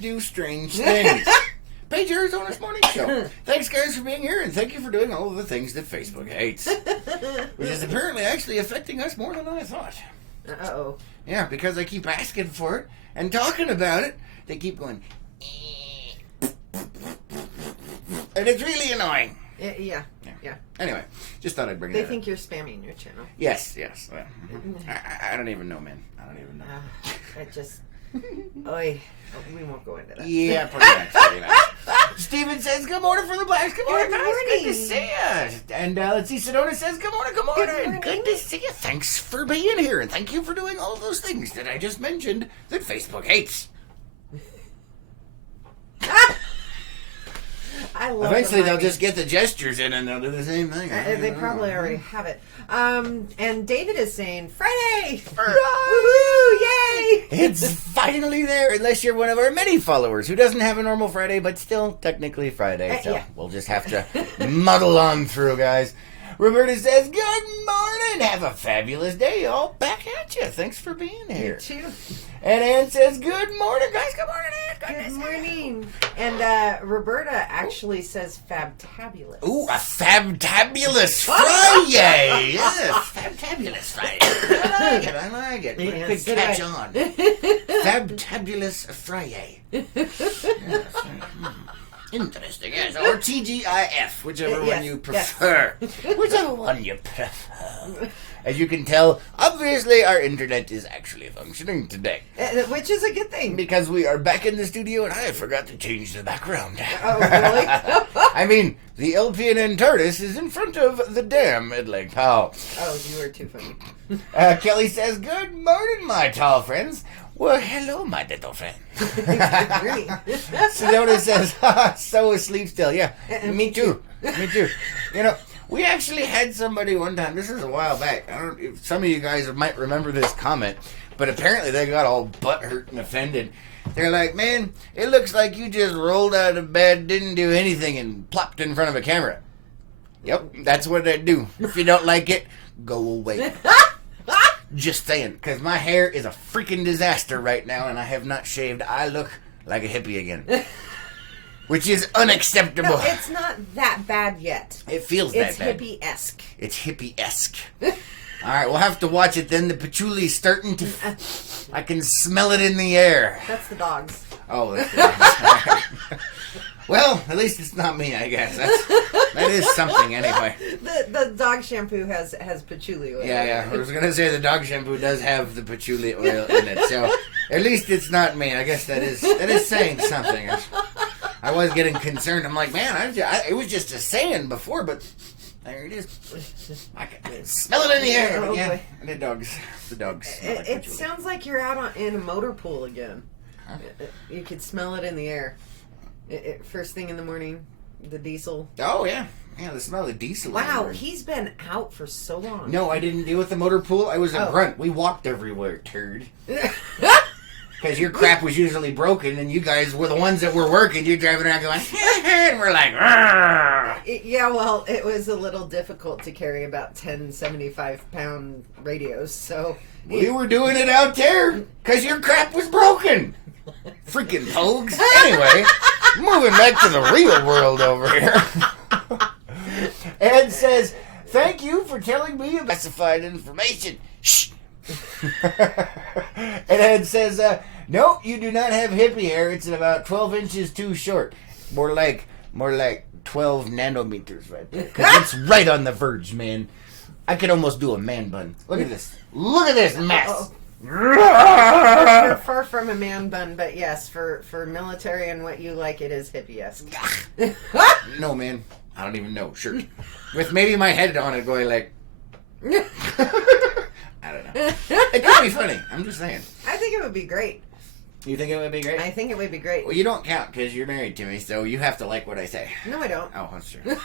do strange things. Page Arizona's morning show. Thanks, guys, for being here, and thank you for doing all of the things that Facebook hates. Which is apparently actually affecting us more than I thought. Uh-oh. Yeah, because I keep asking for it and talking about it. They keep going, and it's really annoying. Yeah. Anyway, just thought I'd bring They that think up. you're spamming your channel. Yes. Well, I don't even know, man. I don't even know. It just... Oy. We won't go into that. Yeah, pretty much. Steven says, good morning from the Blacks. Good morning, Good guys. morning. Good to see you. And let's see, Sedona says, good morning. Good morning. Good to see you. Thanks for being here. And thank you for doing all of those things that I just mentioned that Facebook hates. I love Eventually, they'll just get the gestures in and they'll do the same thing. They probably already have it. And David is saying, Friday! Woohoo! Yay! It's finally there, unless you're one of our many followers who doesn't have a normal Friday, but still technically Friday. So yeah. we'll just have to muddle on through, guys. Roberta says, good morning. Have a fabulous day. All back at you. Thanks for being here. You too. And Ann says, good morning, guys. Good morning, Ann. Good morning. And Roberta actually says fabtabulous. Ooh, a fabtabulous Friday. Yes, fabtabulous Friday. I like it. Yeah, Good so catch do on. Fabtabulous Friday. Yes. Interesting, yes. Or TGIF, whichever one you prefer. Whichever one you prefer. As you can tell, obviously our internet is actually functioning today. Which is a good thing. Because we are back in the studio and I forgot to change the background. Oh, really? I mean, the LPNN TARDIS is in front of the dam at Lake Powell. Oh, you are too funny. Kelly says, good morning, my tall friends. Well, hello, my little friend. Sedona says, so asleep still. Yeah, me too. Me too. You know, we actually had somebody one time, this is a while back. I don't know if some of you guys might remember this comment, but apparently they got all butthurt and offended. They're like, man, it looks like you just rolled out of bed, didn't do anything, and plopped in front of a camera. Yep, that's what I do. If you don't like it, go away. Just saying, because my hair is a freaking disaster right now, and I have not shaved. I look like a hippie again. Which is unacceptable. No, it's not that bad yet. It feels that bad. It's hippie-esque. It's hippie-esque. Alright, we'll have to watch it then. The patchouli's starting to... I can smell it in the air. That's the dogs. Oh, that's the dogs. Well, at least it's not me, I guess. That is something, anyway. The dog shampoo has patchouli oil. Yeah. I was going to say the dog shampoo does have the patchouli oil in it, so at least it's not me. I guess that is saying something. I was getting concerned. I'm like, man, it was just a saying before, but there it is. I can smell it in the air. But yeah, the dogs. It sounds like you're out in a motor pool again. Huh? You could smell it in the air. First thing in the morning, the diesel. Oh, yeah. Yeah, the smell of diesel. Wow, he's been out for so long. No, I didn't deal with the motor pool. I was a grunt. We walked everywhere, turd. Because your crap was usually broken, and you guys were the ones that were working. You're driving around going, and we're like, yeah, well, it was a little difficult to carry about 10 75-pound radios, so... We were doing it out there, because your crap was broken. Freaking pogues. Anyway, moving back to the real world over here. Ed says, thank you for telling me about specified information. Shh. And Ed says, no, you do not have hippie hair. It's about 12 inches too short. More like 12 nanometers right there. Because it's right on the verge, man. I could almost do a man bun. Look at this. Look at this mess. You're far from a man bun, but yes, for military and what you like, it is hippie-esque. No, man. I don't even know. Sure. With maybe my head on it going like... I don't know. It could be funny. I'm just saying. I think it would be great. You think it would be great? I think it would be great. Well, you don't count because you're married to me, so you have to like what I say. No, I don't. Oh, that's true.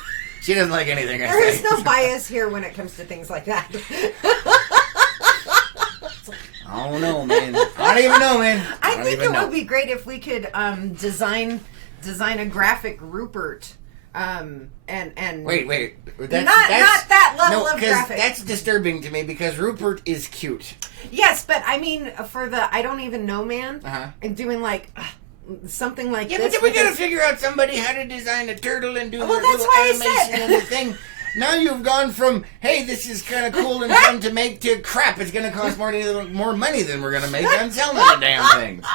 She doesn't like anything I say. There is no bias here when it comes to things like that. I don't know, man. I don't even know, man. I think it would be great if we could design a graphic Rupert. And wait. That's, not that level of graphic. That's disturbing to me because Rupert is cute. Yes, but I mean for the I don't even know man. And doing like something like Yeah, this. but then we gotta figure out somebody how to design a turtle and do Well, their that's little why I animation said. and the thing. Now you've gone from, hey, this is kind of cool and fun to make, to crap, it's going to cost more money than we're going to make on selling the damn things.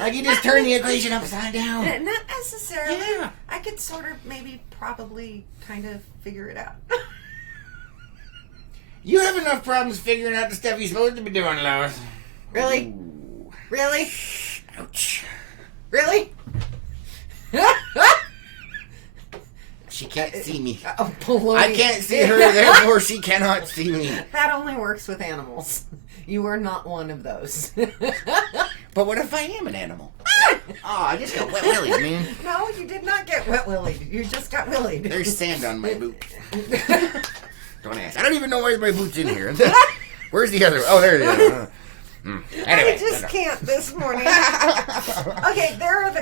Like, you just turn the equation upside down. Not necessarily. Yeah. I could sort of, maybe, probably, kind of figure it out. You have enough problems figuring out the stuff you're supposed to be doing, Lois. Really? Ooh. Really? Ouch. Really? She can't see me. Oh, baloney. I can't see her, therefore she cannot see me. That only works with animals. You are not one of those. But what if I am an animal? Oh, I just got wet willied, man. No, you did not get wet willied. You just got willied. There's sand on my boot. Don't ask. I don't even know why my boot's in here. Where's the other one? Oh, there it is. Anyway, I just can't this morning. Okay, there are the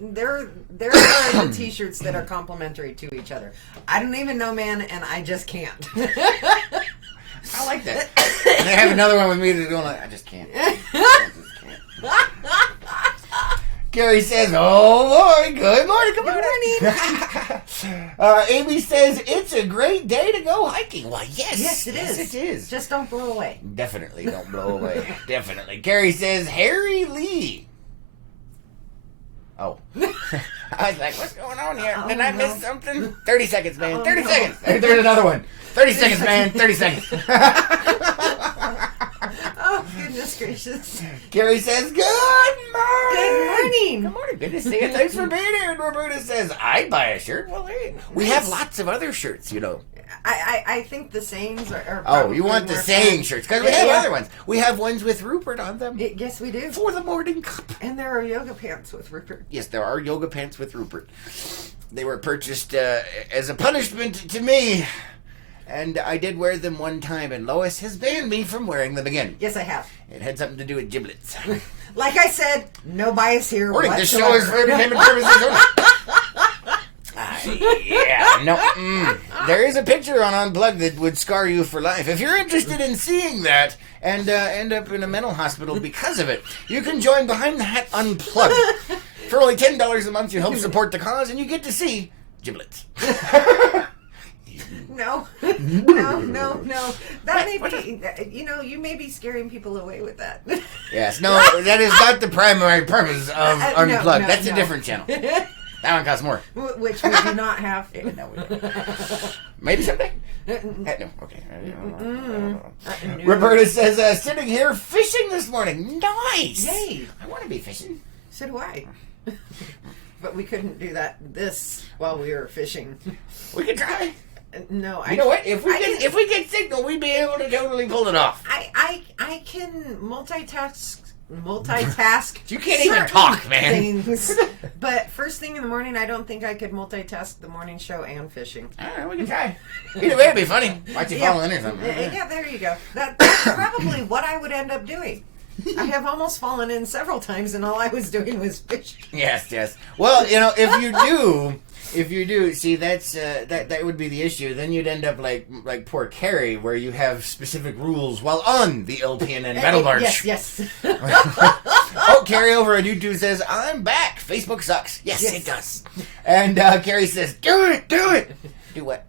there are the t-shirts that are complimentary to each other. I don't even know, man, and I just can't. I like that. And I have another one with me that's going like, I just can't. Gary says, oh boy, good morning. Good morning. Amy says, it's a great day to go hiking. Well, yes. Yes, it is. It is. Just don't blow away. Definitely don't blow away. Definitely. Gary says, Harry Lee. Oh. I was like, what's going on here? Oh, Did I no. miss something? 30 seconds, man. Oh, 30 no. seconds. There's another one. 30 seconds, man. 30 seconds. Oh, goodness gracious. Gary says, good morning. Good morning. Good morning. Good to see you. Thanks for being here. And Roberta says, I'd buy a shirt. Well, hey, we have lots of other shirts, you know. I think the sayings are Oh, you want the more saying fun. shirts? Because we Yeah, have yeah. other ones. We have ones with Rupert on them. Yes, we do. For the morning cup. And there are yoga pants with Rupert. Yes, there are yoga pants with Rupert. They were purchased as a punishment to me. And I did wear them one time, and Lois has banned me from wearing them again. Yes, I have. It had something to do with giblets. Like I said, no bias here Morning, this whatsoever. show is for entertainment purposes only. Yeah, no. There is a picture on Unplugged that would scar you for life. If you're interested in seeing that and end up in a mental hospital because of it, you can join Behind the Hat Unplugged. For only $10 a month, you help support the cause, and you get to see giblets. No. That may be, you may be scaring people away with that. Yes, no, that is not the primary purpose of Unplugged. That's a different channel. That one costs more. Which we do not have. No, we don't. Maybe someday. No, okay. No. Roberta says, sitting here fishing this morning. Nice. Yay. I want to be fishing. So do I. But we couldn't do this while we were fishing. We could try. No, You know what? If we get signal, we'd be able to totally pull it off. I can multitask. You can't even talk, man. Things. But first thing in the morning, I don't think I could multitask the morning show and fishing. I don't know, we can try. Either way, it'd be funny. Watch you fall in or something. Yeah, there you go. That's probably what I would end up doing. I have almost fallen in several times, and all I was doing was fishing. Yes. Well, if you do, see, that's that would be the issue. Then you'd end up like poor Carrie, where you have specific rules while on the LPNN Metal March. Yes. Oh, Carrie over on YouTube says, I'm back. Facebook sucks. Yes, it does. And Carrie says, do it. Do what?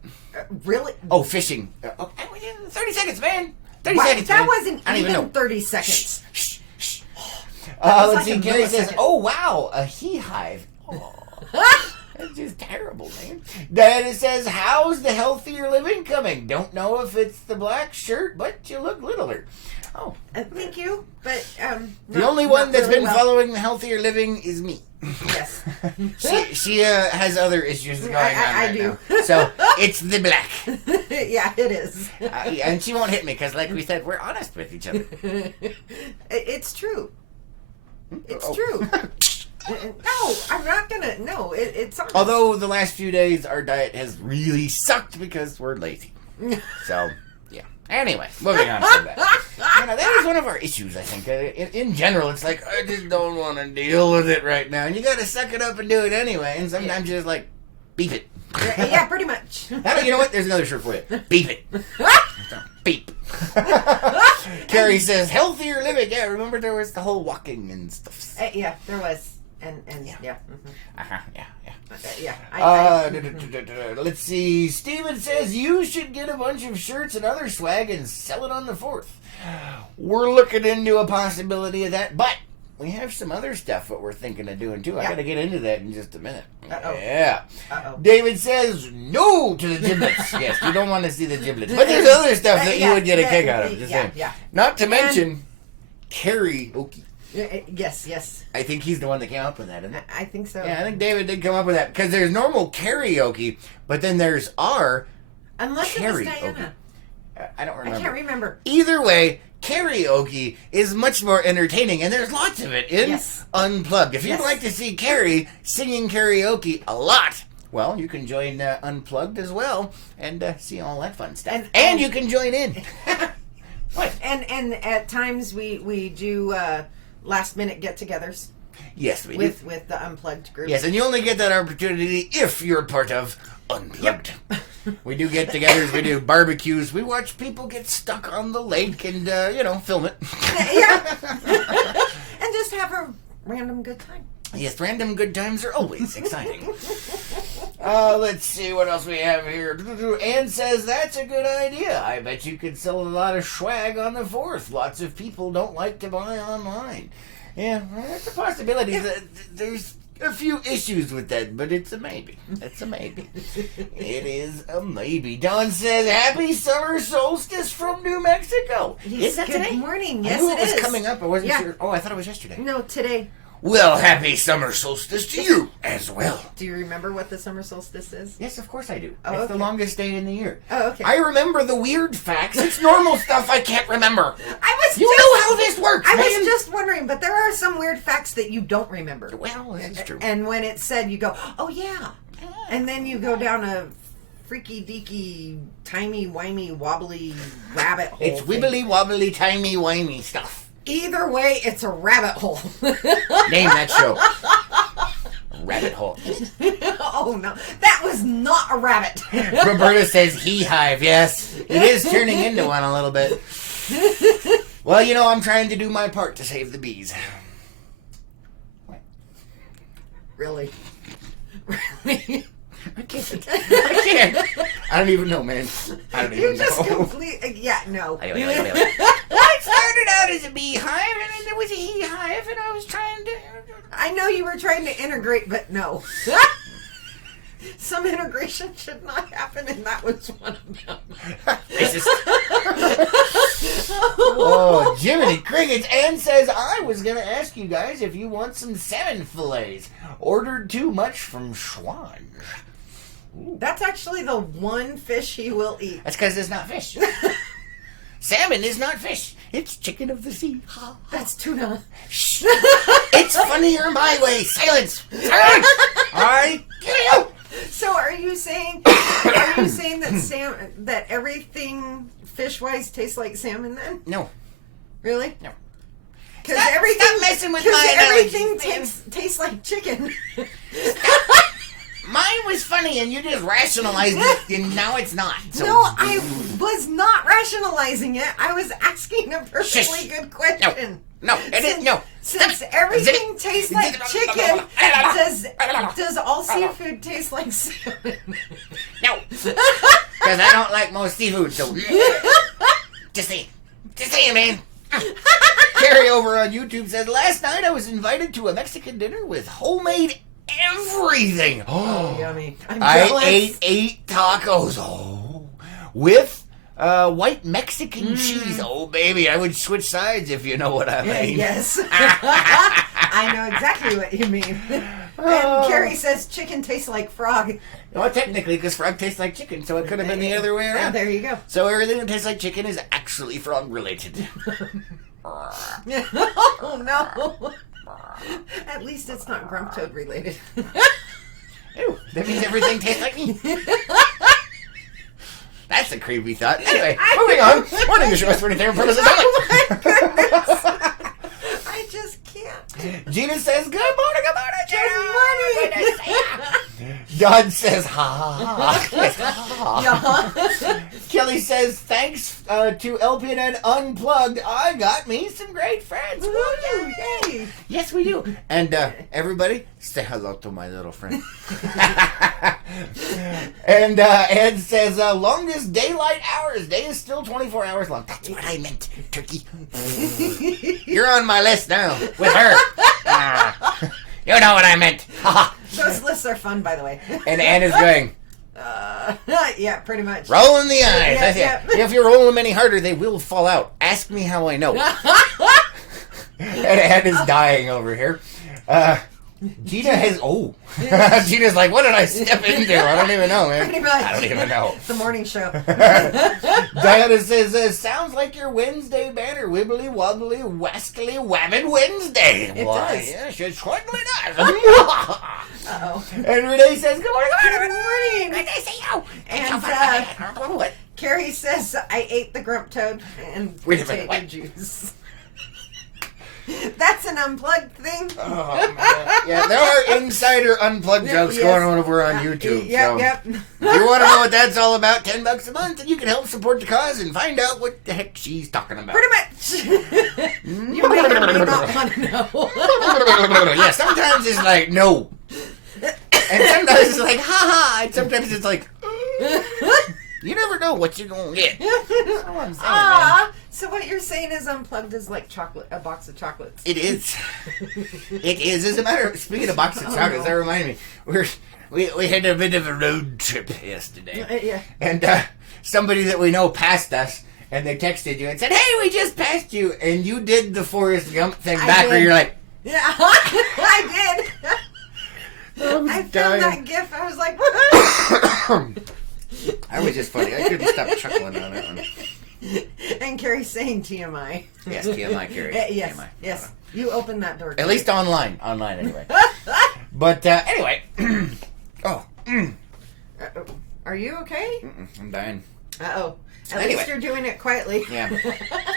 Really? Oh, fishing. 30 seconds, man. 30 Wow, seconds. that man. wasn't I don't even know. 30 seconds. Shh. was Let's like see. a Carrie says, millisecond. oh, wow, a he hive. Oh. That's just terrible, man. Then it says, how's the healthier living coming? Don't know if it's the black shirt, but you look littler. Oh. Thank you, but The only one that's really been well. following the healthier living is me. Yes. She has other issues going on I right do. now. So, it's the black. Yeah, it is. And she won't hit me, because like we said, we're honest with each other. It's true. It's Oh. true. No, I'm not gonna. No, it's honest. Although the last few days our diet has really sucked because we're lazy. So, yeah. Anyway, moving on from that. That is one of our issues, I think. In general, it's like, I just don't want to deal with it right now. And you got to suck it up and do it anyway. And sometimes you're just like, beep it. Yeah, pretty much. You know what? There's another shirt for you. Beep it. Beep. Carrie says, healthier living. Yeah, remember there was the whole walking and stuff. Yeah, there was. And yeah. Yeah. Let's see. Steven says, you should get a bunch of shirts and other swag and sell it on the 4th. We're looking into a possibility of that, but we have some other stuff that we're thinking of doing too. I gotta get into that in just a minute. Yeah. David says no to the giblets. Yes, you don't want to see the giblets. But there's other stuff that you would get a kick out of. Just saying. Not to mention karaoke. Yes. I think he's the one that came up with that, isn't it? I think so. Yeah, I think David did come up with that. Because there's normal karaoke, but then there's our Unless karaoke. it was Diana. I don't remember. I can't remember. Either way, karaoke is much more entertaining, and there's lots of it in Unplugged. If you'd like to see Carrie singing karaoke a lot, well, you can join Unplugged as well and see all that fun stuff. And you can join in. What? And at times we do last minute get-togethers. Yes, we do. With the Unplugged group. Yes, and you only get that opportunity if you're part of Unplugged. Yep. We do get-togethers, we do barbecues, we watch people get stuck on the lake and, film it. Yeah. And just have a random good time. Yes, random good times are always exciting. Let's see what else we have here. Ann says, that's a good idea. I bet you could sell a lot of swag on the 4th. Lots of people don't like to buy online. Yeah, that's a possibility. Yeah. There's a few issues with that, but it's a maybe. It's a maybe. It is a maybe. Don says, happy summer solstice from New Mexico. Is that today? Good morning. Yes, I knew it was coming up. I wasn't sure. Oh, I thought it was yesterday. No, today. Well, happy summer solstice to you as well. Do you remember what the summer solstice is? Yes, of course I do. Oh, it's the longest day in the year. Oh, okay. I remember the weird facts. It's normal stuff I can't remember. You know how this works, I was just wondering, but there are some weird facts that you don't remember. Well, this is true. And when it's said, you go, oh, yeah. And then you go down a freaky deaky, timey-wimey, wobbly rabbit hole. It's wibbly wobbly, timey wimey stuff. Either way, it's a rabbit hole. Name that show. Rabbit hole. Oh, no. That was not a rabbit. Roberta says he hive. Yes, it is turning into one a little bit. Well, I'm trying to do my part to save the bees. What? Really? I can't. I don't even know, man. I don't even know. You just completely... Yeah, no. I started out as a beehive, and then there was a he hive, and I was trying to... I know you were trying to integrate, but no. Some integration should not happen, and that was one of them. Oh, Jiminy Crickets. Ann says, I was going to ask you guys if you want some salmon fillets. Ordered too much from Schwan. Ooh. That's actually the one fish he will eat. That's because it's not fish. Salmon is not fish. It's chicken of the sea. That's tuna. Shh. It's funnier my way. Silence. Silence. All right. Get out. So are you saying that everything fish-wise tastes like salmon then? No. Really? No. Because everything tastes like chicken. Mine was funny, and you just rationalized it, and now it's not. So. No, I was not rationalizing it. I was asking a perfectly good question. No, no. Since everything tastes like chicken, does all seafood taste like salmon? No, because I don't like most seafood. So just saying, man. Carrie over on YouTube says, last night I was invited to a Mexican dinner with homemade everything. Oh, yummy. I ate 8 tacos. Oh, with white Mexican cheese. Oh, baby, I would switch sides if you know what I mean. Yes. I know exactly what you mean. And Carrie says chicken tastes like frog. Well, technically, because frog tastes like chicken, so it could have been the other way around. Oh, there you go. So everything that tastes like chicken is actually frog-related. Oh, no. At least it's not grump toad related. Ew, that means everything tastes like me. That's a creepy thought. Anyway, moving on. Morning to show us for entertainment purposes only. Oh my goodness. I just can't. Gina says, good morning, Good morning. Don says, ha ha ha. Yes, ha ha ha. Kelly says, thanks to LPNN Unplugged, I got me some great friends. Woo, yay. Yes, we do. And everybody, say hello to my little friend. And Ed says, longest daylight hours. Day is still 24 hours long. That's what I meant, Turkey. You're on my list now with her. You know what I meant. Those lists are fun, by the way. And Anna's going, yeah, pretty much. rolling the eyes. Yeah. If you roll them any harder, they will fall out. Ask me how I know. And Anna's dying over here. Gina has... Oh. Gina's like, what did I step into? I don't even know, man. Pretty much. I don't even know. The morning show. Diana says, sounds like your Wednesday banner. Wibbly, wobbly, wascally, wabbid Wednesday. It Why, does. yes, it certainly does. Uh-oh. And Renee says, good morning. Good morning. Good to see you. And, What? Carrie says, I ate the grump toad and Wait a minute, potato what? juice. That's an unplugged thing. Oh, man. Yeah, there are insider unplugged jokes Yes. going on over on YouTube. Yep. If you want to know what that's all about, $10 a month, and you can help support the cause and find out what the heck she's talking about. Pretty much. You may or may not want to know. Yeah, sometimes it's like, no. And sometimes it's like, ha-ha. And sometimes it's like, you never know what you're going to get. That's what I'm saying, man. So what you're saying is unplugged is like a box of chocolates. It is. It is. As a matter of speaking of box of chocolates, that reminded me. We had a bit of a road trip yesterday. Yeah. And somebody that we know passed us, and they texted you and said, hey, we just passed you. And you did the Forrest Gump thing back where you're like, Yeah, I did. I found that gif. I was like, that was just funny. I couldn't stop chuckling on that one. And Carrie's saying TMI. Yes, TMI, Carrie. Yes, TMI. yes. You opened that door. At least online. Online, anyway. But, anyway. Are you okay? I'm dying. Uh-oh. At Anyway. least you're doing it quietly. Yeah.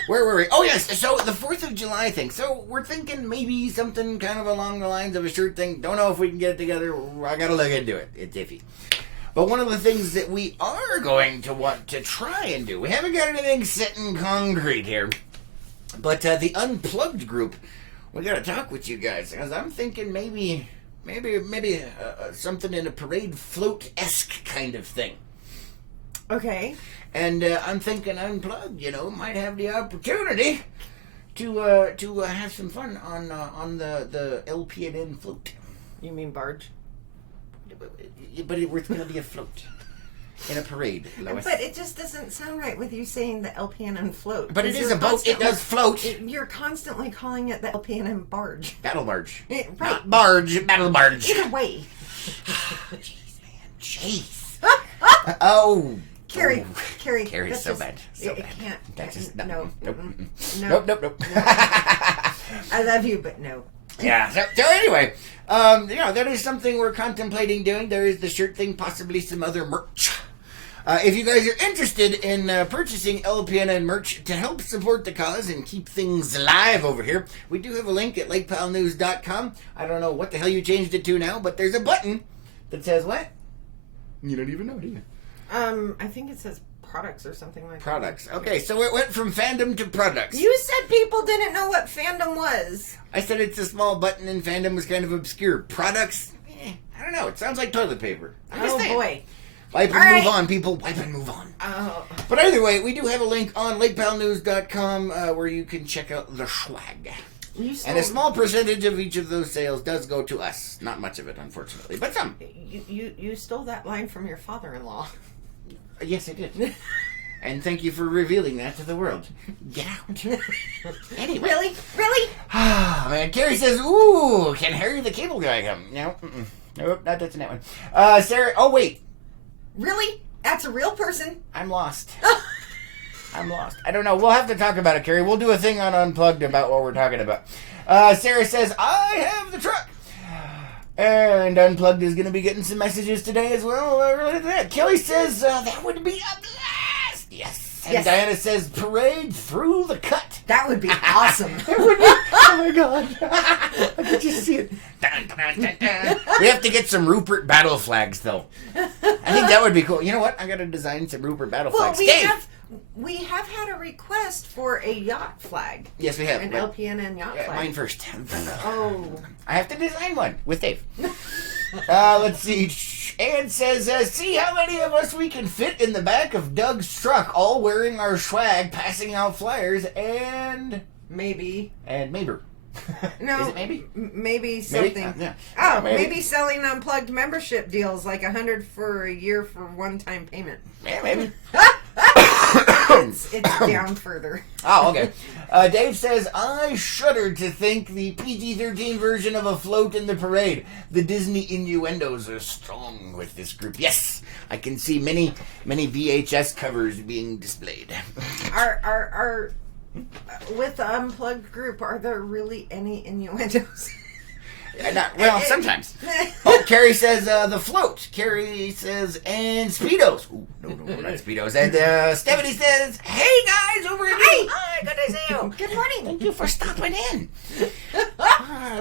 Where were we? Oh, yes. So, the 4th of July thing. So, we're thinking maybe something kind of along the lines of a shirt thing. Don't know if we can get it together. I gotta look into it. It's iffy. But one of the things that we are going to want to try and do, we haven't got anything set in concrete here, but the Unplugged group, we got to talk with you guys, because I'm thinking maybe something in a parade float-esque kind of thing. Okay. And I'm thinking Unplugged, might have the opportunity to have some fun on the LPNN float. You mean barge? But it's going to be a float in a parade, Lois. But it just doesn't sound right with you saying the LPNN float. But it is a boat. It does float. You're constantly calling it the LPNN barge. Battle barge. Right. Not barge. Battle barge. Either way. Jeez, man. Jeez. Oh. Carrie. Carrie's so bad. So it bad. can't. That's just no. Nope. No. Nope. I love you, but no. Yeah. So anyway, that is something we're contemplating doing. There is the shirt thing, possibly some other merch. If you guys are interested in purchasing LPNN merch to help support the cause and keep things alive over here, we do have a link at lakepowellnews.com. I don't know what the hell you changed it to now, but there's a button that says what? You don't even know, do you? I think it says products or something like Products. that. Okay, so it went from fandom to products. You said people didn't know what fandom was. I said it's a small button and fandom was kind of obscure. Products? I don't know. It sounds like toilet paper. I'm just saying. Boy. Wipe and All move right. on, people. Wipe and move on. Oh. But either way, we do have a link on lakepowellnews.com where you can check out the swag. And a small percentage of each of those sales does go to us. Not much of it, unfortunately, but some. You stole that line from your father-in-law. Yes, I did. And thank you for revealing that to the world. Get out. Anyway. Really? Ah, man. Carrie says, ooh, can Harry the Cable Guy come? No. Nope, not touching that one. Sarah, oh, wait. Really? That's a real person? I'm lost. I'm lost. I don't know. We'll have to talk about it, Carrie. We'll do a thing on Unplugged about what we're talking about. Sarah says, I have the truck. And Unplugged is going to be getting some messages today as well related to that. Kelly says, that would be a blast. Yes. And Yes. Diana says, parade through the cut. That would be awesome. It would be, oh my God. I could just see it. Dun, dun, dun, dun. We have to get some Rupert battle flags, though. I think that would be cool. You know what? I got to design some Rupert battle flags. We have had a request for a yacht flag. Yes, we have. An LPNN yacht flag. Mine first. Oh. I have to design one with Dave. Let's see. Ann says, see how many of us we can fit in the back of Doug's truck, all wearing our swag, passing out flyers, and... Maybe. And maybe. No. Is it maybe? Maybe something. Yeah. Oh, maybe selling unplugged membership deals, like $100 for a year for one-time payment. Yeah, maybe. It's down further. Oh, okay. Dave says, I shudder to think the PG-13 version of a float in the parade. The Disney innuendos are strong with this group. Yes, I can see many VHS covers being displayed. Are with the unplugged group, are there really any innuendos? Sometimes. Oh, Carrie says, the float. Carrie says, and Speedos. Ooh, no, not Speedos. And Stephanie says, hey guys, over here. Hi, good to see you. Good morning. Thank you for stopping in.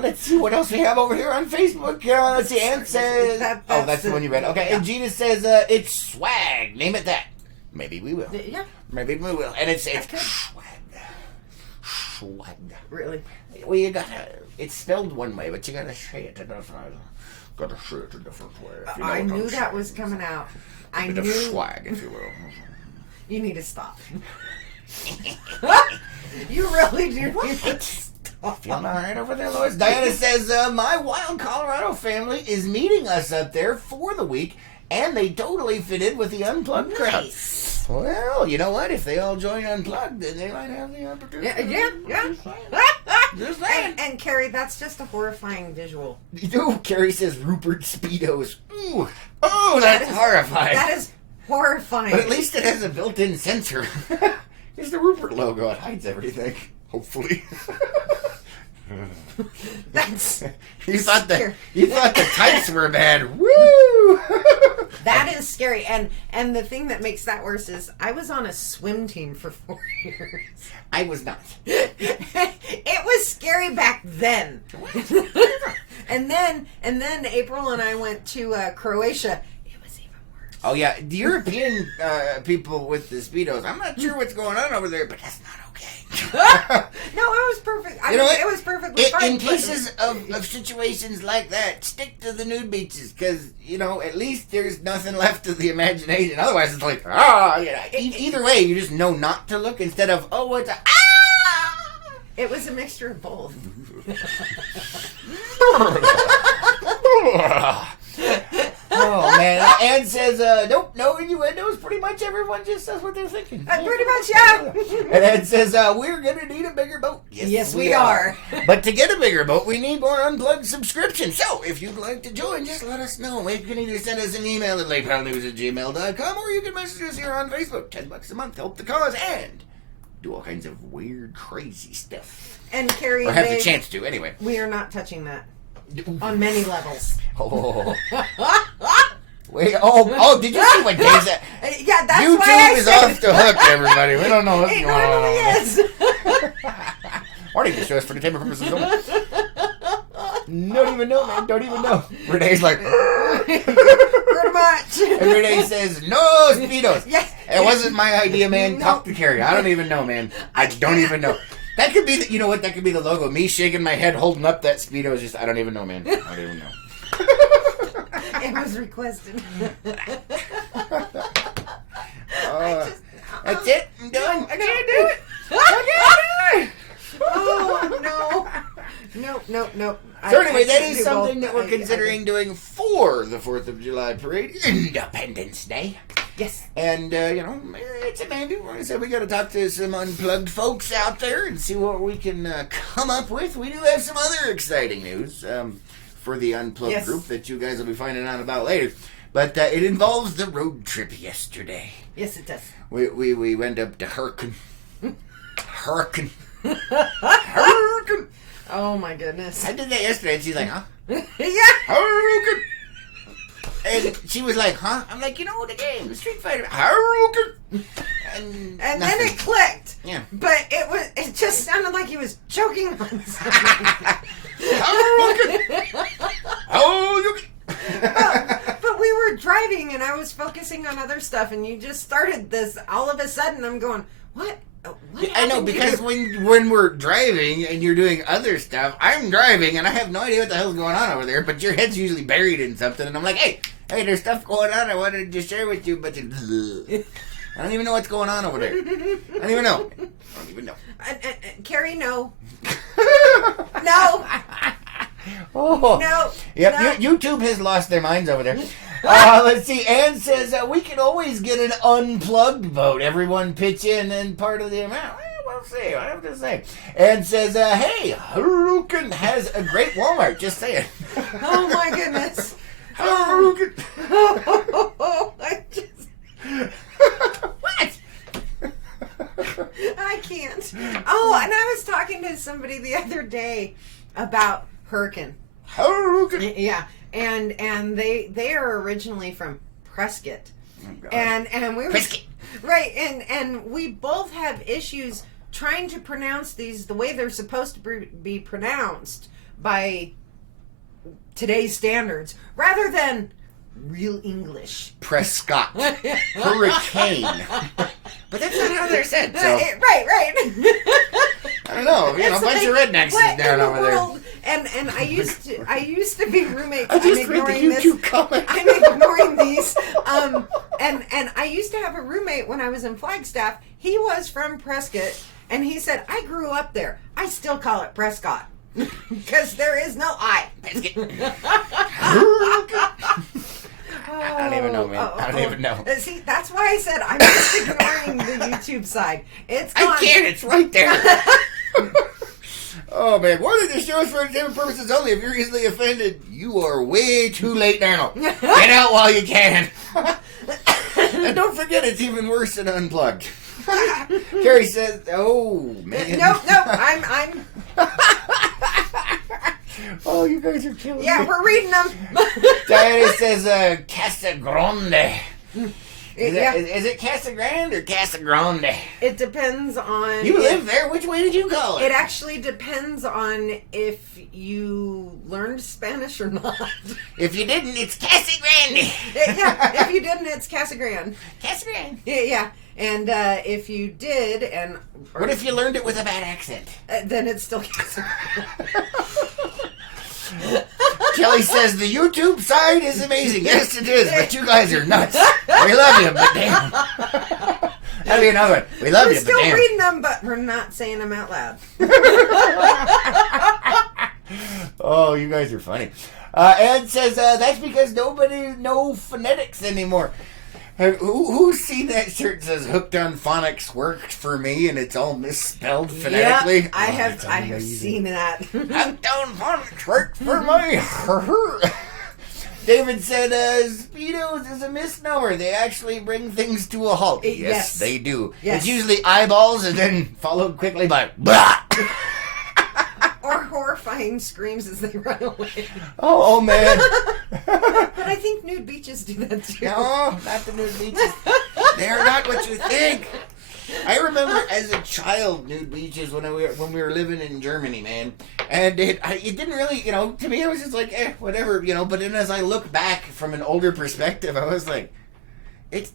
Let's see what else we have over here on Facebook. Let's see, Ann says, that's the one you read. Okay, yeah. And Gina says, it's swag. Name it that. Maybe we will. Yeah. Maybe we will. And it's swag. Swag. Really? Well, you gotta... It's spelled one way, but you gotta say it a different way. I knew that was coming out. I knew. Swag, if you will. You need to stop. You really do need to stop. Feeling all right over there, Lois? Diana says, my wild Colorado family is meeting us up there for the week, and they totally fit in with the Unplugged crowd. Well, you know what? If they all join Unplugged, then they might have the opportunity. Yeah. Just saying. And Carrie, that's just a horrifying visual. Ooh, Carrie says Rupert Speedos. Ooh. Oh, that's horrifying. That is horrifying. But at least it has a built-in sensor. It's the Rupert logo. It hides everything. Hopefully. That's you thought the types were bad. Woo! That is scary. And the thing that makes that worse is I was on a swim team for 4 years. I was not. It was scary back then. and then April and I went to Croatia. It was even worse. Oh yeah, the European people with the Speedos. I'm not sure what's going on over there, but that's not okay. No, it was perfect. It was perfectly fine. In cases of situations like that, stick to the nude beaches because at least there's nothing left of the imagination. Otherwise, it's like either way, you just know not to look instead of what's a It was a mixture of both. Oh man! Ann says, "Nope, no innuendos. Pretty much everyone just says what they're thinking." Pretty much, yeah. And Ann says, "We're gonna need a bigger boat." Yes, we are. But to get a bigger boat, we need more Unplugged subscriptions. So if you'd like to join, just let us know. You can either send us an email at lakepowellnews@gmail.com, or you can message us here on Facebook. $10 a month, help the cause, and do all kinds of weird, crazy stuff. And Carrie, or have the chance to anyway. We are not touching that. On many levels. Oh. Wait, did you see what Dave's at? Yeah, that's YouTube why I is said off the hook, everybody. We don't know what's going on. It normally is. Warning, this show is for entertainment purposes only. Don't even know, man. Don't even know. Renee's like, pretty much. And Renee says, no Speedos. Yes. It wasn't my idea, man. Talk to Carrie. I don't even know, man. I don't even know. That could be you know what? That could be the logo. Me shaking my head, holding up that Speedo is just, I don't even know, man. I don't even know. It was requested. That's it. I'm done. I can't do it. Oh, no. Nope. So anyway, that is something that we're considering doing for the 4th of July parade, Independence Day. Yes. And, it's a maybe. So we got to talk to some Unplugged folks out there and see what we can come up with. We do have some other exciting news for the Unplugged group that you guys will be finding out about later. But it involves the road trip yesterday. Yes, it does. We went up to Hurricane. Oh, my goodness. I did that yesterday, and she's like, huh? Yeah. Hurricane. And she was like, huh? I'm like, the game, the Street Fighter. Hurricane. And then it clicked. Yeah. But it just sounded like he was choking on something. Hurricane. Hurricane. But we were driving driving and I was focusing on other stuff, and you just started this. All of a sudden, I'm going, what? What I know, because when we're driving and you're doing other stuff, I'm driving and I have no idea what the hell's going on over there, but your head's usually buried in something, and I'm like, hey, there's stuff going on I wanted to share with you, but I don't even know what's going on over there. I don't even know. Carrie, no. No. Oh. No. Yep, No. YouTube has lost their minds over there. Let's see. Ann says, we can always get an unplugged vote. Everyone pitch in and part of the amount. Well, we'll see. I have to say. Ann says, hey, Harukin has a great Walmart. Just saying. Oh, my goodness. Harukin. I just... What? I can't. Oh, and I was talking to somebody the other day about Hurricane. Harukin. Yeah. And they are originally from Prescott. Oh, and we were Prescott. right, and we both have issues trying to pronounce these the way they're supposed to be pronounced by today's standards rather than real English. Prescott. Hurricane. But that's not how they're said, so. Right. I don't know. You know, a bunch of rednecks is down over there. And I used to be roommates. I just read the YouTube comment. I'm ignoring these. And I used to have a roommate when I was in Flagstaff. He was from Prescott, and he said, I grew up there. I still call it Prescott. Because there is no I. Prescott. I don't even know, man. I don't even know. See, that's why I said I'm just ignoring the YouTube side. It's gone. I can't. It's right there. Oh, man. One of the shows for entertainment purposes only. If you're easily offended, you are way too late now. Get out while you can. And don't forget, it's even worse than Unplugged. Carrie says, oh, man. No, I'm... Oh, you guys are killing me. Yeah, we're reading them. Diana says, Casa Grande. Yeah. Is it Casa Grande or Casa Grande? It depends on... You live there. Which way did you call it? It actually depends on if you learned Spanish or not. If you didn't, it's Casa Grande. Yeah, if you didn't, it's Casa Grande. Casa Grande. Yeah. And if you did, and... What if you learned it with a bad accent? Then it's still Casa Grande. Kelly says the YouTube side is amazing. Yes, it is, but you guys are nuts. We love you, but damn. That'll be another one. We love We're you, but damn. still reading them, but we're not saying them out loud. Oh, you guys are funny. Ed says that's because nobody knows phonetics anymore. Who's seen that shirt that says "Hooked on Phonics worked for me" and it's all misspelled phonetically? Yep, I have seen that. Hooked on Phonics worked for me. David said, Speedos is a misnomer. They actually bring things to a halt. Yes, they do. Yes. It's usually eyeballs and then followed quickly by blah. Or horrifying screams as they run away. Oh man. But I think nude beaches do that too. No, not the nude beaches. They're not what you think. I remember as a child nude beaches when we were living in Germany, man. And it didn't really, to me it was just like, whatever, But then as I look back from an older perspective, I was like, it's...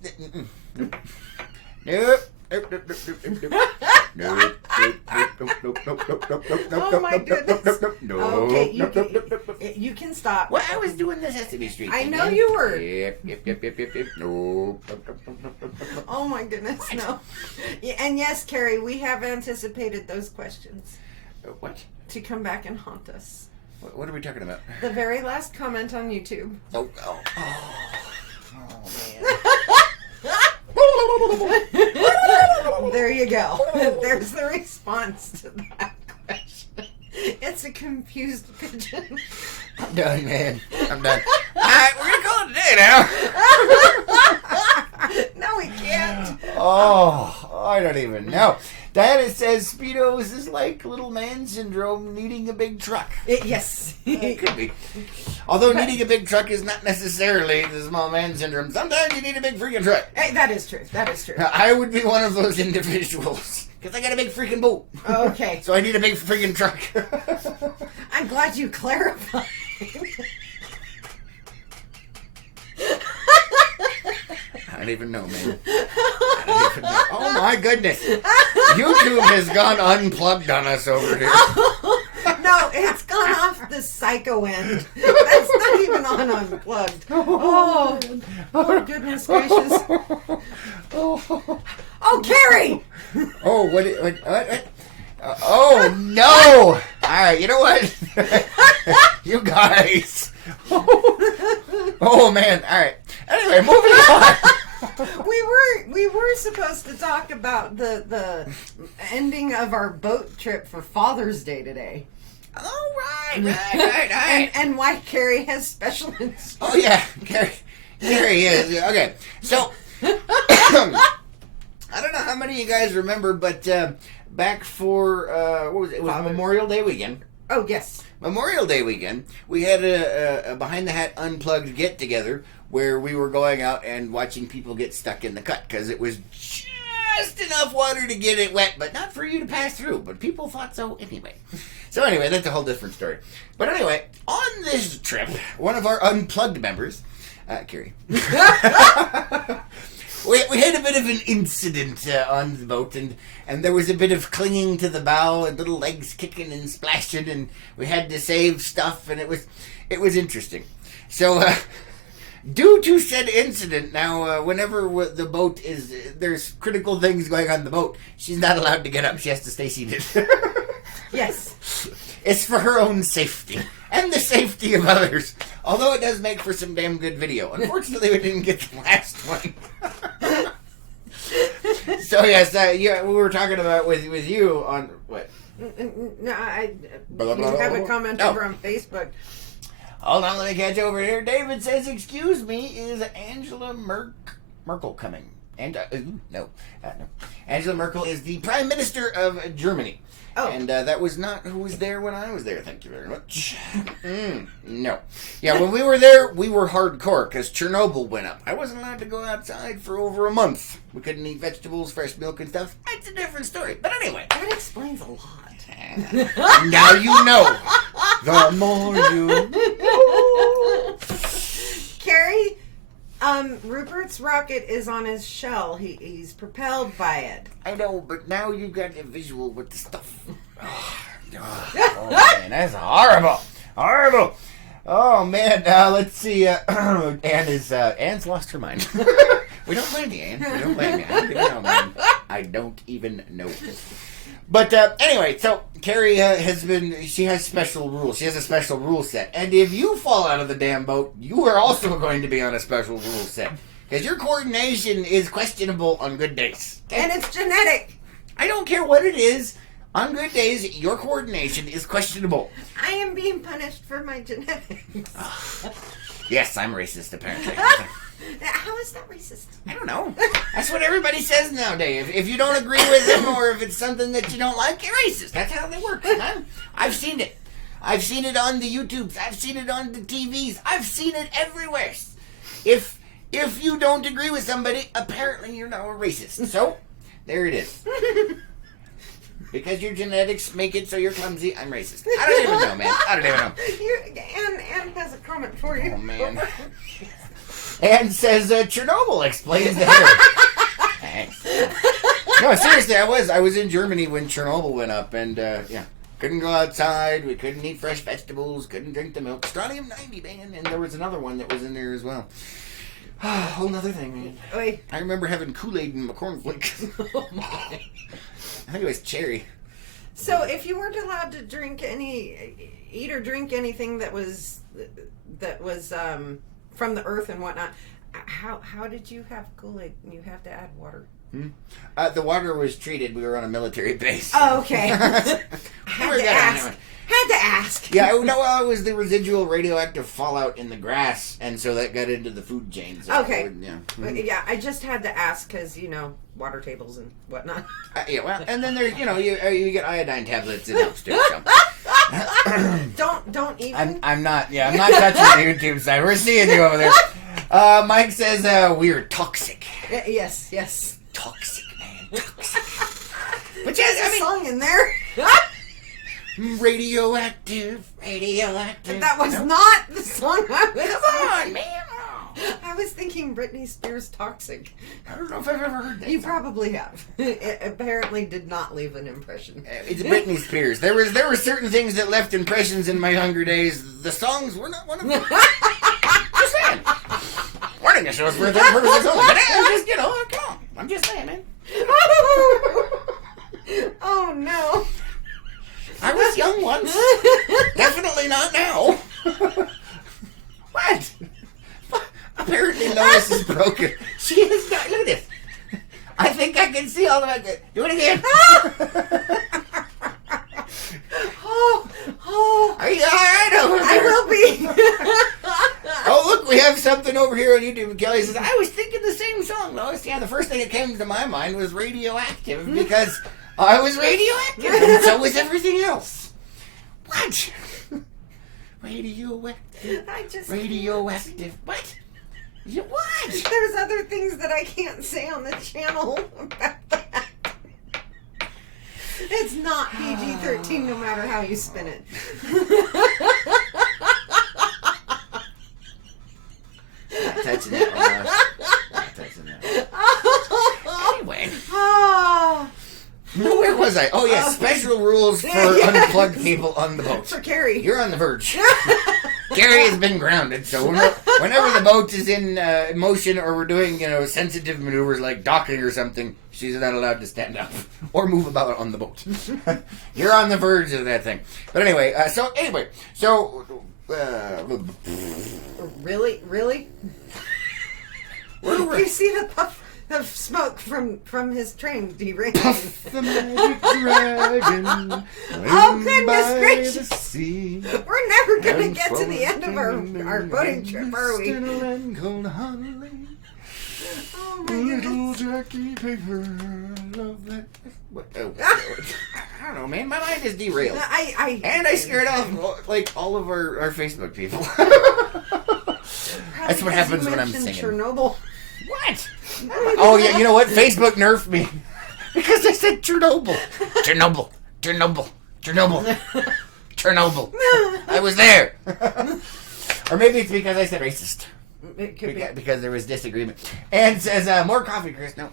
Nope. Oh my goodness. Okay, you can stop. Well, I was doing the Sesame Street. I know you were. Yep. No. Oh my goodness, no. And yes, Carrie, we have anticipated those questions. What? To come back and haunt us. What are we talking about? The very last comment on YouTube. Oh man. There you go. There's the response to that question. It's a confused pigeon. I'm done, man. I'm done. Alright, we're gonna call it a day now. No, we can't. Oh, I don't even know. Diana says Speedos is like little man syndrome needing a big truck. Yes. It could be. Although needing a big truck is not necessarily the small man syndrome. Sometimes you need a big freaking truck. Hey, that is true. That is true. I would be one of those individuals. Because I got a big freaking boat. Okay. So I need a big freaking truck. I'm glad you clarified. don't even know, man. I don't even know. Oh my goodness. YouTube has gone unplugged on us over here. No, it's gone off the psycho end. That's not even on unplugged. Oh goodness gracious. Oh, Carrie! Oh, what? Oh, no! Alright, you know what? You guys. Oh, man. Alright. Anyway, moving on. We were supposed to talk about the ending of our boat trip for Father's Day today. Oh, right. And why Carrie has special instructions. Oh, yeah. Carrie is. Okay. So, I don't know how many of you guys remember, but back for, what was it? It was Memorial Day weekend. Oh, yes. Memorial Day weekend, we had a Behind the Hat Unplugged get-together where we were going out and watching people get stuck in the cut because it was just enough water to get it wet, but not for you to pass through. But people thought so anyway. So anyway, that's a whole different story. But anyway, on this trip, one of our Unplugged members, Carrie, we had a bit of an incident on the boat, and there was a bit of clinging to the bow and little legs kicking and splashing, and we had to save stuff, and it was interesting. So, due to said incident, now whenever the boat is, there's critical things going on the boat, she's not allowed to get up. She has to stay seated. Yes. It's for her own safety and the safety of others. Although it does make for some damn good video. Unfortunately, we didn't get the last one. So yes, we were talking about with you on what? No, I Blah, blah, blah, have a blah. comment Oh. over on Facebook. Hold on, let me catch over here. David says, "Excuse me, is Angela Merkel coming?" And no. Angela Merkel is the Prime Minister of Germany. Oh. And that was not who was there when I was there. Thank you very much. No. Yeah, when we were there, we were hardcore because Chernobyl went up. I wasn't allowed to go outside for over a month. We couldn't eat vegetables, fresh milk, and stuff. That's a different story. But anyway. That explains a lot. Now you know. The more you know. Carrie, Rupert's rocket is on his shell. He's propelled by it. I know, but now you've got the visual with the stuff. Oh man, that's horrible. Horrible. Oh man, let's see. Anne's lost her mind. We don't blame you, Anne. We don't blame you. I don't even know, man. I don't even know. But anyway, so Carrie she has special rules. She has a special rule set. And if you fall out of the damn boat, you are also going to be on a special rule set. Because your coordination is questionable on good days. Okay? And it's genetic. I don't care what it is. On good days, your coordination is questionable. I am being punished for my genetics. Yes, I'm racist, apparently. How is that racist? I don't know. That's what everybody says nowadays. If you don't agree with them or if it's something that you don't like, you're racist. That's how they work. Huh? I've seen it. I've seen it on the YouTubes. I've seen it on the TVs. I've seen it everywhere. If you don't agree with somebody, apparently you're now a racist. So, there it is. Because your genetics make it so you're clumsy, I'm racist. I don't even know, man. I don't even know. Anne has a comment for you. Oh, man. Anne says, Chernobyl explains the hair. Thanks. No, seriously, I was in Germany when Chernobyl went up, and, yeah. Couldn't go outside, we couldn't eat fresh vegetables, couldn't drink the milk. Strontium-90, man, and there was another one that was in there as well. Whole nother thing, man. Wait. I remember having Kool-Aid in my cornflakes. Oh my. I think it was cherry. So if you weren't allowed to eat or drink anything that was from the earth and whatnot, how did you have Kool-Aid? You have to add water. The water was treated. We were on a military base. Oh, okay. Had to ask. Yeah, no, it was the residual radioactive fallout in the grass, and so that got into the food chain. So okay. Yeah. Yeah, I just had to ask because, water tables and whatnot. Yeah, well, and then there's, you get iodine tablets and helps too. So. Don't even. I'm not touching the YouTube side. We're seeing you over there. Mike says we're toxic. Yes. Toxic, man. Toxic. But yes, There's a song in there. Radioactive. That was not the song I was. Come on, man. I was thinking Britney Spears' Toxic? I don't know if I've ever heard that. You song. probably have. It apparently did not leave an impression. It's Britney Spears. There were certain things that left impressions in my younger days. The songs were not one of them. Just saying. Warning, the show's for that purposes only. But I'm just, come on. I'm just saying, man. Oh no. I was young once. Definitely not now. What? Apparently Lois is broken. She is not. Look at this. I think I can see all of it. Do it again. Are you alright over there? I will be. Oh, look, we have something over here on YouTube. Kelly says, I was thinking the same song, Lois. Yeah, the first thing that came to my mind was radioactive because I was radioactive and so was everything else. What? Radioactive. I just Radioactive. What? What? There's other things that I can't say on the channel about that. It's not PG-13 no matter how you spin it. Not touching that one, Lois. Not touching that. Anyway. Oh. Where was I? Oh, yeah, special rules for unplugged people on the boat. For Carrie. You're on the verge. Carrie has been grounded, so whenever the boat is in motion or we're doing, sensitive maneuvers like docking or something, she's not allowed to stand up or move about on the boat. You're on the verge of that thing. But anyway, Really? You see the puff of smoke from his train derailing. the magic dragon. Oh, goodness gracious. The sea, We're never going to get to the end of our boating trip, are we? Oh, my Little goodness. Jackie Paper, love that. I don't know, man. My mind is derailed. And I scared off like all of our Facebook people. That's what happens when I'm singing. Chernobyl. What? Oh yeah, you know what? Facebook nerfed me because I said Chernobyl. Chernobyl. I was there. Or maybe it's because I said racist. It could be. Because there was disagreement. And says, more coffee, Chris. No.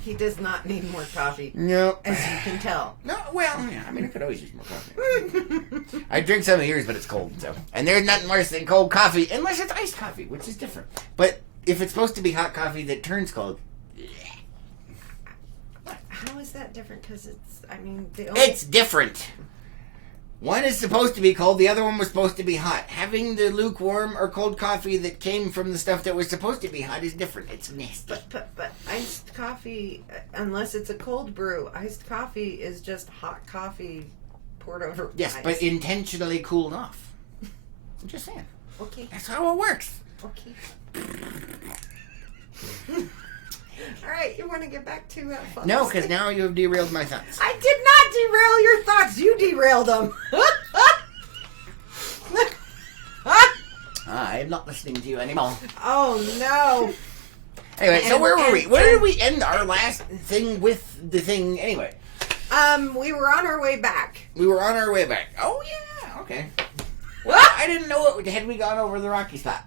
He does not need more coffee. No. As you can tell. No, well, yeah, I mean, I could always use more coffee. I drink some of yours, but it's cold, so. And there's nothing worse than cold coffee, unless it's iced coffee, which is different. But if it's supposed to be hot coffee that turns cold, how is that different? Because it's different. One is supposed to be cold, the other one was supposed to be hot. Having the lukewarm or cold coffee that came from the stuff that was supposed to be hot is different. It's nasty. But iced coffee, unless it's a cold brew, iced coffee is just hot coffee poured over Yes, ice. but intentionally cooled off. I'm just saying. Okay. That's how it works. Okay. All right, you want to get back to No, because now you have derailed my thoughts. I did not derail your thoughts. You derailed them. I'm not listening to you anymore. Oh no. Anyway, so where were we? Where did we end our last thing with the thing anyway? We were on our way back. We were on our way back. Oh yeah, okay. Well, I didn't know it. Had we gone over the Rocky spot?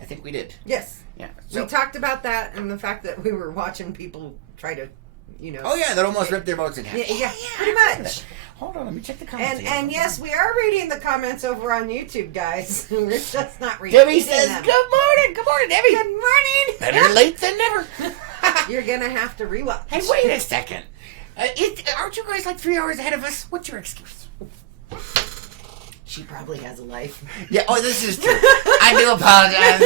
I think we did. Yes. Yeah. We talked about that and the fact that we were watching people try to, Oh yeah, that almost ripped their boats in half. Yeah, pretty much. Hold on, let me check the comments. And yes, we are reading the comments over on YouTube, guys. We're just not reading Debbie says, them. Good morning, Debbie. Good morning. Better late than never. You're gonna have to rewatch. Hey, wait a second. Aren't you guys like 3 hours ahead of us? What's your excuse? She probably has a life. Yeah, this is true. I do apologize.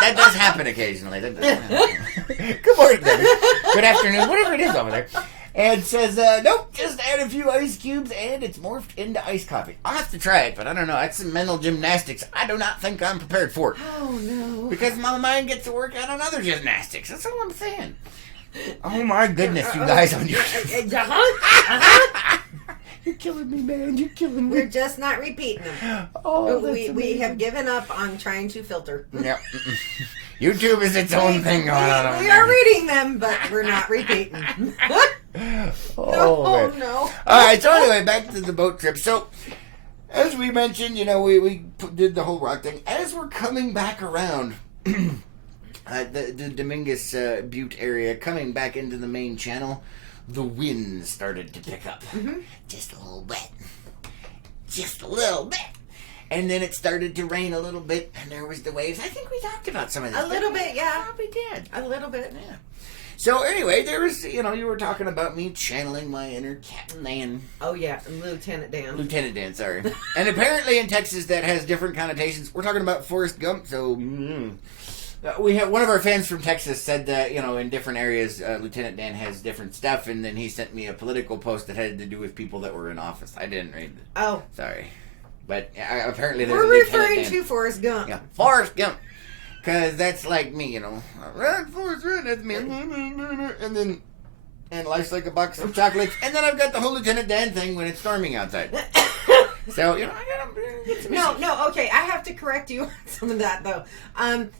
That does happen occasionally. That does happen. Good morning, Debbie. Good afternoon, whatever it is over there. And says, nope, just add a few ice cubes and it's morphed into iced coffee. I'll have to try it, but I don't know. That's some mental gymnastics I do not think I'm prepared for. Oh, no. Because my mind gets to work out on other gymnastics. That's all I'm saying. Oh, my goodness, you guys on your... You're killing me, man. You're killing me. We're just not repeating them. Oh, we have given up on trying to filter. Yep. YouTube is its own thing going on over We there. are reading them, but we're not repeating. Oh, man. No. All right, so anyway, back to the boat trip. So, as we mentioned, we did the whole rock thing. As we're coming back around, the Dominguez Butte area, coming back into the main channel, the wind started to pick up. Mm-hmm. Just a little bit. Just a little bit. And then it started to rain a little bit, and there was the waves. I think we talked about some of this. A little bit, yeah. We did. A little bit. Yeah. So anyway, there was, you were talking about me channeling my inner Captain Dan. Oh, yeah, Lieutenant Dan. Lieutenant Dan, sorry. And apparently in Texas that has different connotations. We're talking about Forrest Gump, so... we have one of our fans from Texas said that, in different areas, Lieutenant Dan has different stuff, and then he sent me a political post that had to do with people that were in office. I didn't read it. Oh. Sorry. But apparently there's We're referring to Forrest Gump. Yeah, Forrest Gump. Because that's like me, Run, Forrest, run, that's me. And life's like a box of chocolates. And then I've got the whole Lieutenant Dan thing when it's storming outside. So, I gotta... No, okay, I have to correct you on some of that, though.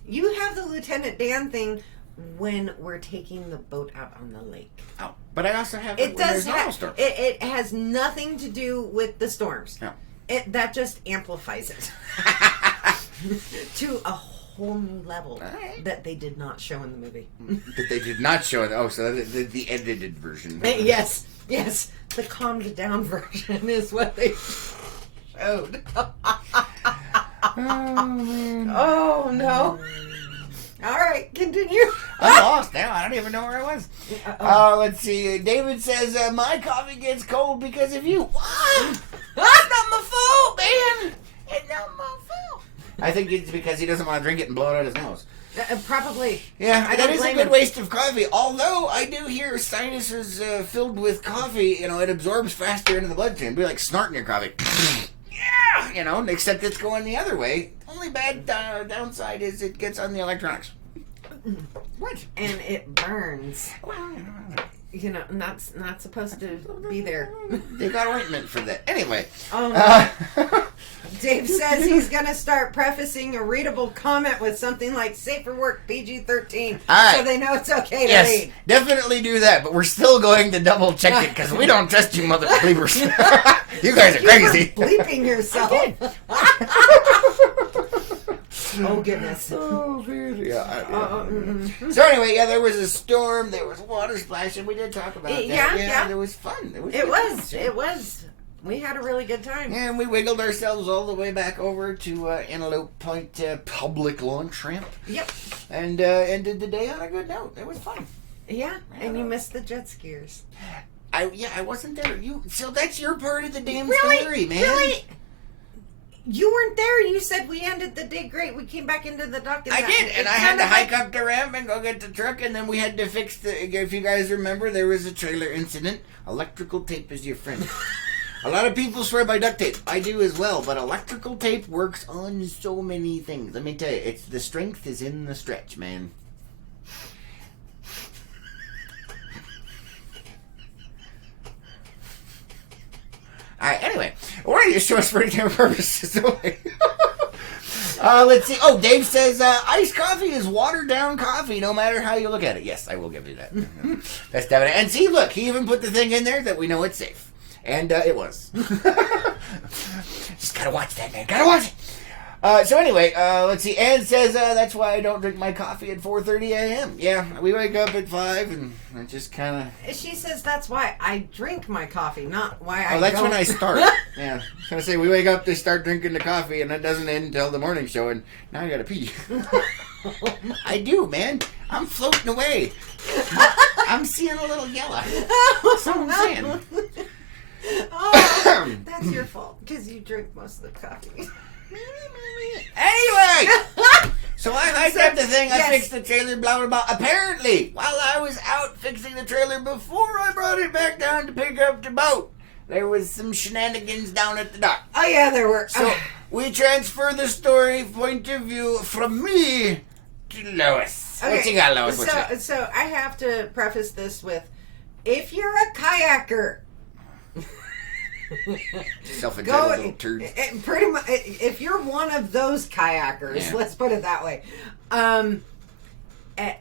You have the Lieutenant Dan thing when we're taking the boat out on the lake. Oh, but I also have it when does there's normal storms. It has nothing to do with the storms. No. That just amplifies it to a whole new level that they did not show in the movie. That they did not show it. Oh, so the edited version. Yes. The calmed down version is what they showed. Oh, no. All right, continue. I'm lost now. I don't even know where I was. Let's see. David says, my coffee gets cold because of you. What? That's not my fault, man. It's not my fault. I think it's because he doesn't want to drink it and blow it out his nose. Probably. Yeah, that is a good waste of coffee. Although I do hear sinuses filled with coffee, it absorbs faster into the bloodstream. It'd be like snorting your coffee. Yeah, except it's going the other way. Only bad downside is it gets on the electronics. What? And it burns. Well, not supposed to be there. They got ointment for that. Anyway. Oh, no. Dave says he's going to start prefacing a readable comment with something like Safer Work PG-13. All right. So they know it's okay to yes, read. Definitely do that, but we're still going to double check it because we don't trust you mother bleepers. You guys are crazy. You were bleeping yourself. Oh, goodness. Oh, man. Yeah. So anyway, there was a storm. There was water splashing. We did talk about that. Yeah. It was fun. It was. We had a really good time. Yeah, and we wiggled ourselves all the way back over to Antelope Point public launch ramp. Yep. And ended the day on a good note. It was fun. Yeah, and you missed the jet skiers. I wasn't there. So that's your part of the damn really? story, man. Really? You weren't there. You said we ended the day great. We came back into the dock. I did, and I had to hike up the ramp and go get the truck, and then we had to fix if you guys remember, there was a trailer incident. Electrical tape is your friend. A lot of people swear by duct tape. I do as well, but electrical tape works on so many things. Let me tell you, the strength is in the stretch, man. Alright, anyway, we're going to show us for different purposes. Let's see. Oh, Dave says, iced coffee is watered down coffee, no matter how you look at it. Yes, I will give you that. That's definite. And see, look, he even put the thing in there that we know it's safe. And it was. Just gotta watch that, man. Gotta watch it. So anyway, let's see. Ann says, that's why I don't drink my coffee at 4:30 a.m. Yeah, we wake up at 5 and I just kind of... She says that's why I drink my coffee, not why I that's don't. when I start. Yeah. I was going to say, we wake up to start drinking the coffee and that doesn't end until the morning show and now I gotta pee. I do, man. I'm floating away. I'm seeing a little yellow. That's what I'm saying. Oh, that's your fault because you drink most of the coffee. Anyway, so I hiked up the thing, I fixed the trailer, blah, blah, blah. Apparently, while I was out fixing the trailer before I brought it back down to pick up the boat, there was some shenanigans down at the dock. Oh, yeah, there were. So we transfer the story point of view from me to Lois. Okay. What you got, Lois? So I have to preface this with, if you're a kayaker, self-entitled little turds. Pretty much, if you're one of those kayakers, let's put it that way. At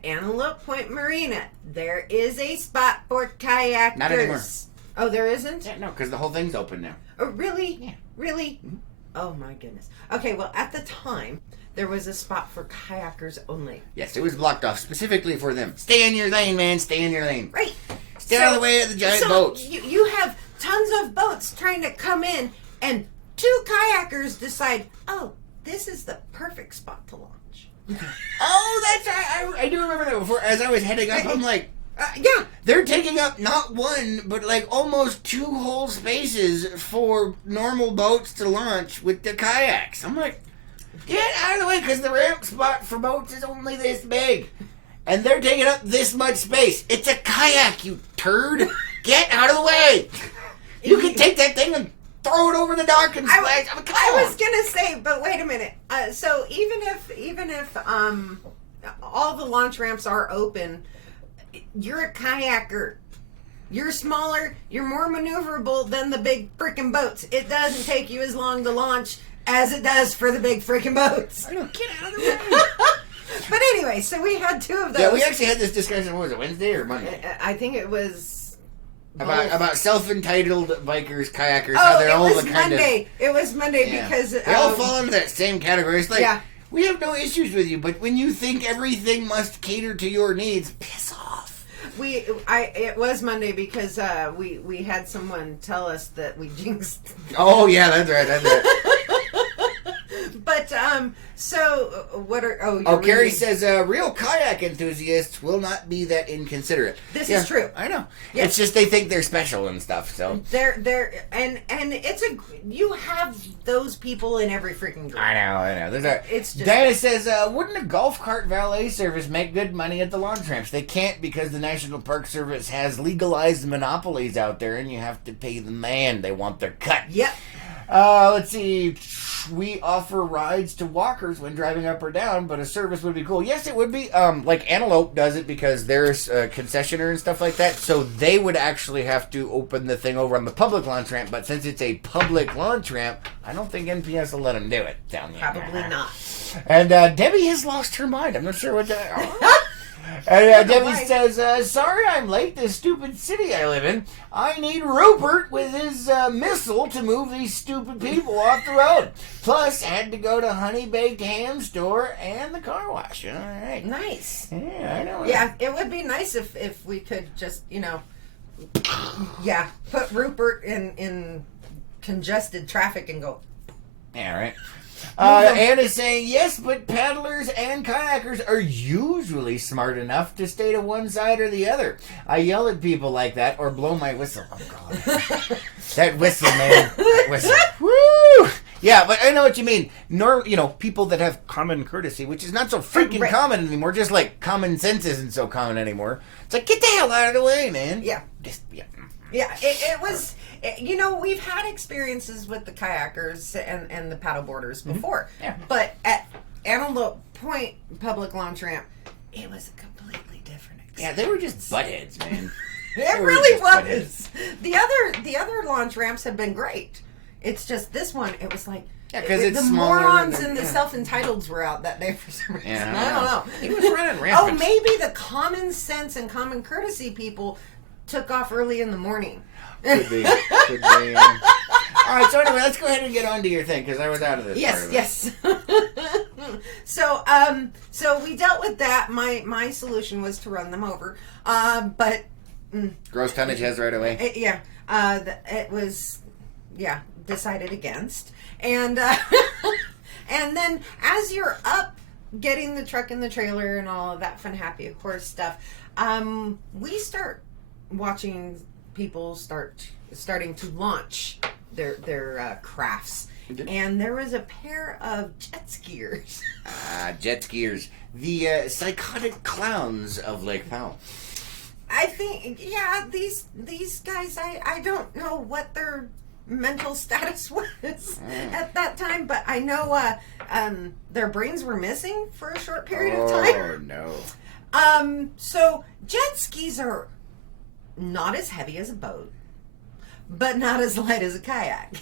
Antelope Point Marina, there is a spot for kayakers. Not anymore. Oh, there isn't? Yeah, no, because the whole thing's open now. Oh, really? Yeah. Really? Mm-hmm. Oh, my goodness. Okay, well, at the time, there was a spot for kayakers only. Yes, it was blocked off specifically for them. Stay in your lane, man. Stay in your lane. Right. Stay out of the way of the giant boats. You have tons of boats trying to come in, and 2 kayakers decide, oh, this is the perfect spot to launch. Oh, that's right. I do remember that before. As I was heading up, I'm like, yeah. they're taking up not one, but like almost 2 whole spaces for normal boats to launch with the kayaks. I'm like, get out of the way, because the ramp spot for boats is only this big. And they're taking up this much space. It's a kayak, you turd. Get out of the way. You can take that thing and throw it over the dock and splash. I was gonna say, but wait a minute. So even if all the launch ramps are open, you're a kayaker. You're smaller. You're more maneuverable than the big freaking boats. It doesn't take you as long to launch as it does for the big freaking boats. I don't get out of the way. But anyway, so we had 2 of those. Yeah, we actually had this discussion. What was it, Wednesday or Monday? I think it was about self-entitled bikers, kayakers. How they're all kind Monday. It was Monday yeah. because they all fall into that same category. It's like we have no issues with you, but when you think everything must cater to your needs, piss off. It was Monday because we had someone tell us that we jinxed. Oh yeah, that's right. But so what are Carrie reading? says real kayak enthusiasts will not be that inconsiderate. This is true. I know. Yeah. It's just they think they're special and stuff. So they're and it's you have those people in every freaking group. I know. It's just Diana says, wouldn't a golf cart valet service make good money at the launch ramps? They can't because the National Park Service has legalized monopolies out there, and you have to pay the man. They want their cut. Yep. Let's see. We offer rides to walkers when driving up or down, but a service would be cool. Yes, it would be. Like Antelope does it because there's a concessionaire and stuff like that, so they would actually have to open the thing over on the public launch ramp, but since it's a public launch ramp, I don't think NPS will let them do it down there. Probably not. And Debbie has lost her mind. I'm not sure what that... And Debbie says, sorry I'm late, this stupid city I live in. I need Rupert with his missile to move these stupid people off the road. Plus, had to go to Honey Baked Ham store and the car wash. All right. Nice. Yeah, I know. Yeah, it would be nice if we could just, put Rupert in congested traffic and go. Yeah, right. Anna's saying, yes, but paddlers and kayakers are usually smart enough to stay to one side or the other. I yell at people like that or blow my whistle. Oh, God. That whistle, man. That whistle. Woo! Yeah, but I know what you mean. People that have common courtesy, which is not so freaking common anymore, just like common sense isn't so common anymore. It's like, get the hell out of the way, man. Yeah. Yeah, it was... we've had experiences with the kayakers and the paddleboarders before. Yeah. But at Antelope Point Public Launch Ramp, it was a completely different experience. Yeah, they were just buttheads, man. It really was. The other launch ramps have been great. It's just this one, it was like... Yeah, because it's the smaller. morons and the self-entitled's were out that day for some reason. Yeah, I don't know. He was running rampant. Oh, maybe the common sense and common courtesy people took off early in the morning. Could be. All right, so anyway, let's go ahead and get on to your thing, because I was out of this part of it. Yes. So we dealt with that. My solution was to run them over. But... gross tonnage has right away. It was, decided against. And and then as you're up getting the truck and the trailer and all of that fun, happy, of course, stuff, we start watching people starting to launch their crafts. And there was a pair of jet skiers. Jet skiers. The psychotic clowns of Lake Powell. I think, these guys, I don't know what their mental status was at that time, but I know their brains were missing for a short period of time. Oh, no. So jet skis are not as heavy as a boat, but not as light as a kayak.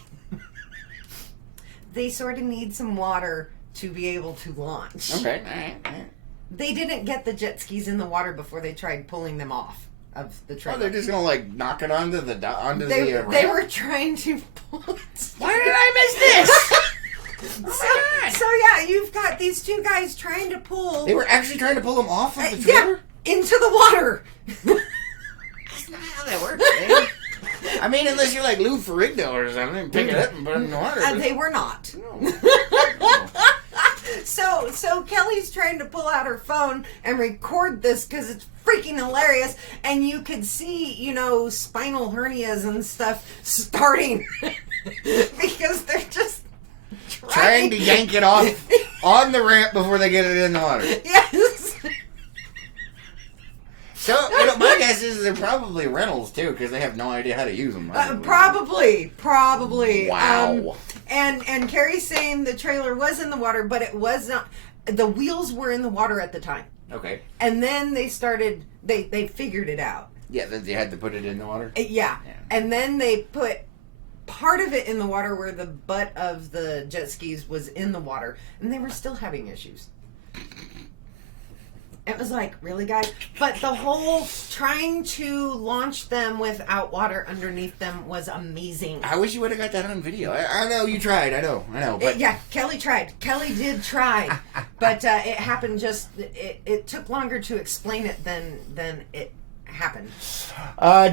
They sort of need some water to be able to launch. Okay, all right. They didn't get the jet skis in the water before they tried pulling them off of the trailer. Oh, they're just gonna knock it onto the They were trying to pull it. Why did I miss this? So yeah, you've got these two guys trying to pull. They were actually trying to pull them off of the trailer? Yeah, into the water. That's not how that works, man. I mean, unless you're like Lou Ferrigno or something, pick it up and put it in the water. They were not. No. So Kelly's trying to pull out her phone and record this because it's freaking hilarious, and you could see, spinal hernias and stuff starting because they're just trying to yank it off on the ramp before they get it in the water. Yes. So, my guess is they're probably rentals, too, because they have no idea how to use them. Probably. Wow. And Carrie's saying the trailer was in the water, but it was not. The wheels were in the water at the time. Okay. And then they started, they figured it out. Yeah, they had to put it in the water? Yeah. And then they put part of it in the water where the butt of the jet skis was in the water, and they were still having issues. It was like, really, guys? But the whole trying to launch them without water underneath them was amazing. I wish you would have got that on video. I know you tried. I know. But yeah, Kelly tried. Kelly did try. But it happened it took longer to explain it than it happened.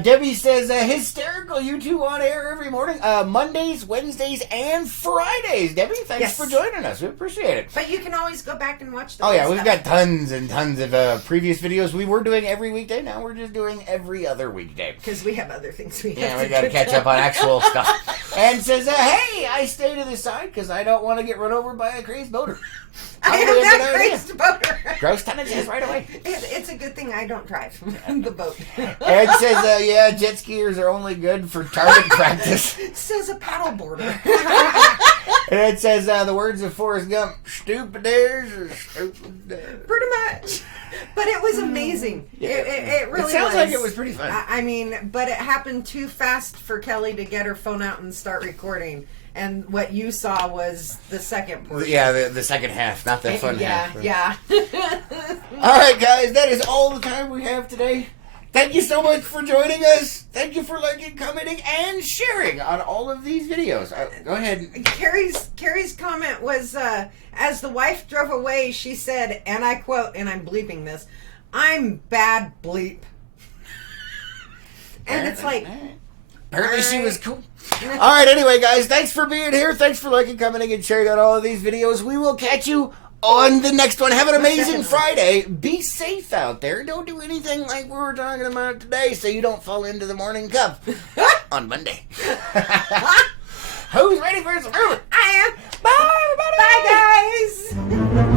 Debbie says, hysterical, you two on air every morning, Mondays, Wednesdays, and Fridays. Debbie, thanks for joining us. We appreciate it. But you can always go back and watch the we've got tons and tons of previous videos. We were doing every weekday. Now we're just doing every other weekday. Because we have other things we have Yeah, we got to catch up on actual stuff. And says, hey, I stay to the side because I don't want to get run over by a crazy boater. I am that crazy boater. Gross tonnages right away. It's a good thing I don't drive the boat. Ed says, jet skiers are only good for target practice. Says a paddleboarder. And it says, the words of Forrest Gump, stupid dares or stupid dares. Pretty much. But it was amazing. Yeah. It really was. It sounds like it was pretty fun. I mean, but it happened too fast for Kelly to get her phone out and start recording. And what you saw was the second portion. Yeah, the second half, not the fun half. Yeah. All right, guys, that is all the time we have today. Thank you so much for joining us. Thank you for liking, commenting, and sharing on all of these videos. Go ahead. Carrie's comment was, as the wife drove away, she said, and I quote, and I'm bleeping this, "I'm bad bleep." And it's like... Apparently she was cool. All right, anyway, guys, thanks for being here. Thanks for liking, commenting, and sharing on all of these videos. We will catch you on the next one. Have an amazing Friday. Be safe out there. Don't do anything like we were talking about today so you don't fall into the morning cup on Monday. Who's ready for some? I am. Bye, everybody. Bye, guys.